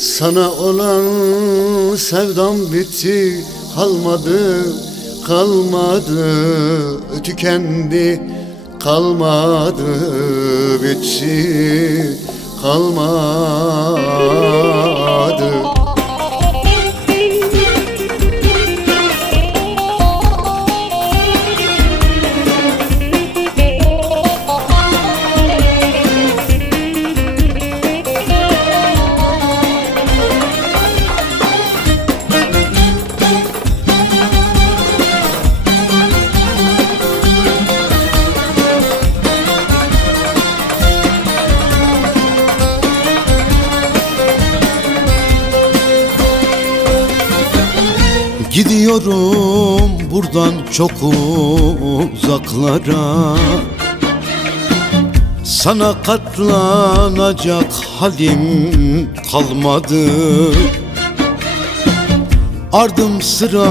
Sana olan sevdam bitti, kalmadı, kalmadı, tükendi, kalmadı, bitti, kalmadı. Gidiyorum buradan çok uzaklara, sana katlanacak halim kalmadı. Ardım sıra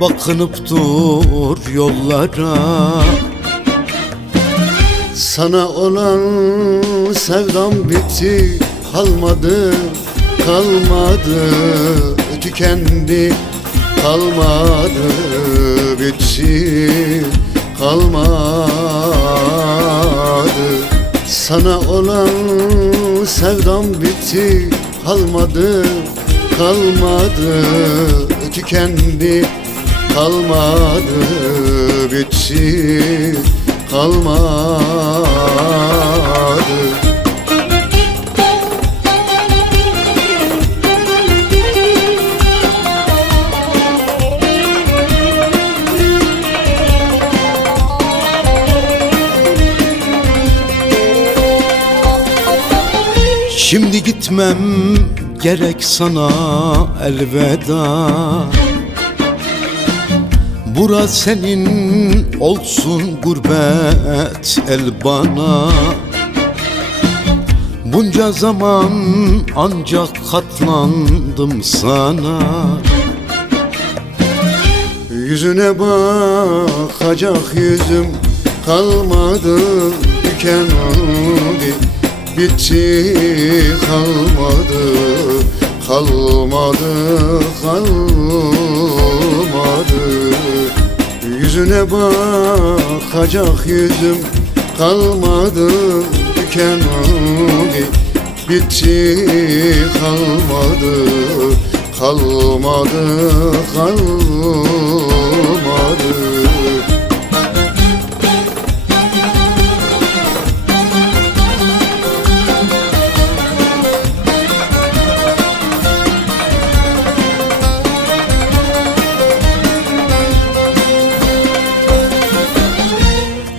bakınıp dur yollara. Sana olan sevdam bitti, kalmadı, kalmadı, tükendi, kalmadı, bitti, kalmadı. Sana olan sevdam bitti, kalmadı, kalmadı, tükendi, kalmadı, bitti, kalmadı. Şimdi gitmem gerek sana, elveda. Bura senin olsun, gurbet el bana. Bunca zaman ancak katlandım sana. Yüzüne bakacak yüzüm kalmadı, tükendi, bitti, kalmadı, kalmadı, kalmadı. Yüzüne bakacak yüzüm kalmadı, tükendi, bitti, kalmadı, kalmadı, kalmadı.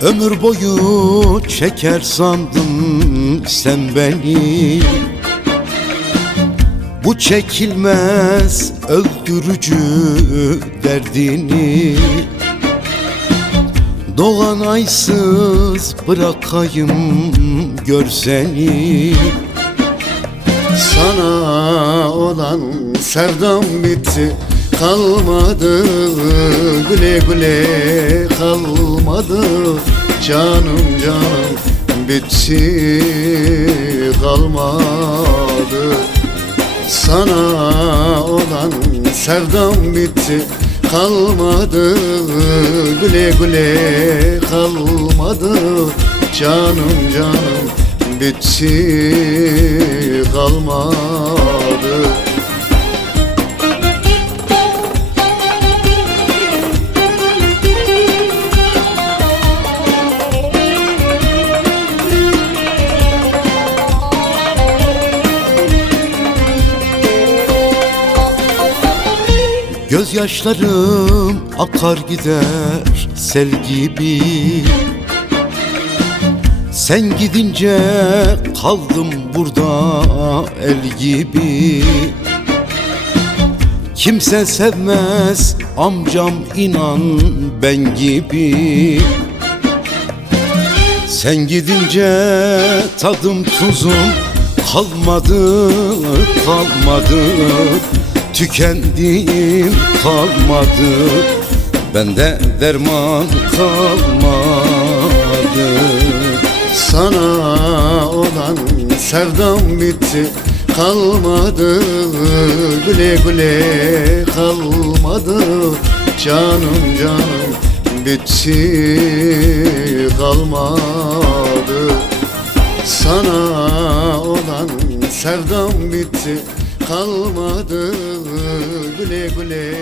Ömür boyu çeker sandın sen beni. Bu çekilmez öldürücü derdini. Doğan aysız bırakayım gör seni. Sana olan sevdam bitti, kalmadı, güle güle kalmadı. Canım canım bitti, kalmadı. Sana olan sevdam bitti, kalmadı, güle güle kalmadı. Canım canım bitti, kalmadı. Gözyaşlarım akar gider sel gibi. Sen gidince kaldım burada el gibi. Kimse sevmez amcam inan ben gibi. Sen gidince tadım tuzum kalmadı, kalmadı. Tükendim kalmadı, bende derman kalmadı. Sana olan sevdam bitti, kalmadı, güle güle kalmadı. Canım canım bitti kalmadı. Sana olan sevdam bitti kalmadı, güle güle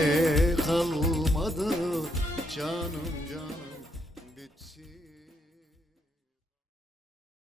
kalmadı. Canım canım